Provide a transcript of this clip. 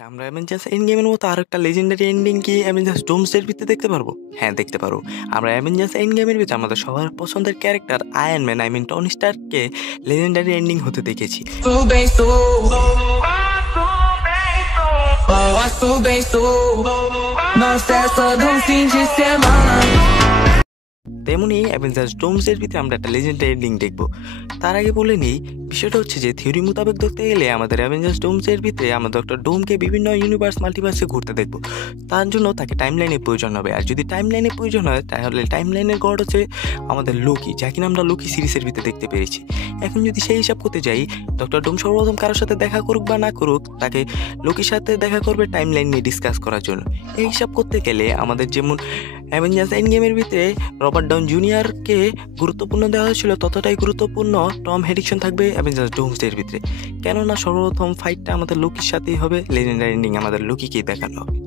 আমরা Avengers and গেমের মতো আরেকটা লেজেন্ডারি এন্ডিং কি অ্যাভেঞ্জার্স ডোমসডের ভিতরে দেখতে পারবো? হ্যাঁ, দেখতে পারবো। আমরা অ্যাভেঞ্জার্স এন্ড গেমের ভিতরে আমাদের সবার পছন্দের ক্যারেক্টার আয়রন ম্যান টনি স্টার্ককে লেজেন্ডারি এন্ডিং হতে দেখেছি। তেমনি অ্যাভেঞ্জার্স ডোমসের ভিতরে আমরা একটা লেজেন্ডারি এন্ডিং দেখবো। তার আগে বলে নিই, বিষয়টা হচ্ছে যে থিওরি মোতাবেক দেখতে গেলে আমাদের অ্যাভেঞ্জার্স ডোমসের ভিতরে আমরা ডক্টর ডোমকে বিভিন্ন ইউনিভার্স মাল্টিভার্সে ঘুরতে দেখবো। তার জন্য তাকে টাইম লাইনের প্রয়োজন হবে, আর যদি টাইম লাইনের প্রয়োজন হয় তাহলে টাইম লাইনের গড হচ্ছে আমাদের লোকি, যা কিনা আমরা লোকি সিরিজের ভিতরে দেখতে পেরেছি। এখন যদি সেই হিসাব করতে যাই, ডক্টর ডোম সর্বপ্রথম কারোর সাথে দেখা করুক বা না করুক, তাকে লোকির সাথে দেখা করবে টাইম লাইন নিয়ে ডিসকাস করার জন্য। এই হিসাব করতে গেলে আমাদের যেমন অ্যাভেঞ্জার্স এন্ড গেমের ভিতরে রবার্ট ডাউনি জুনিয়রকে গুরুত্বপূর্ণ দেওয়া হয়েছিল, ততটাই গুরুত্বপূর্ণ টম হেডিকসন থাকবে অ্যাভেঞ্জার্স ডোমসডের ভিতরে। কেননা সর্বপ্রথম ফাইটটা আমাদের লোকির সাথেই হবে, লেজেন্ডারি এন্ডিং আমাদের লোকিকেই দেখানো হবে।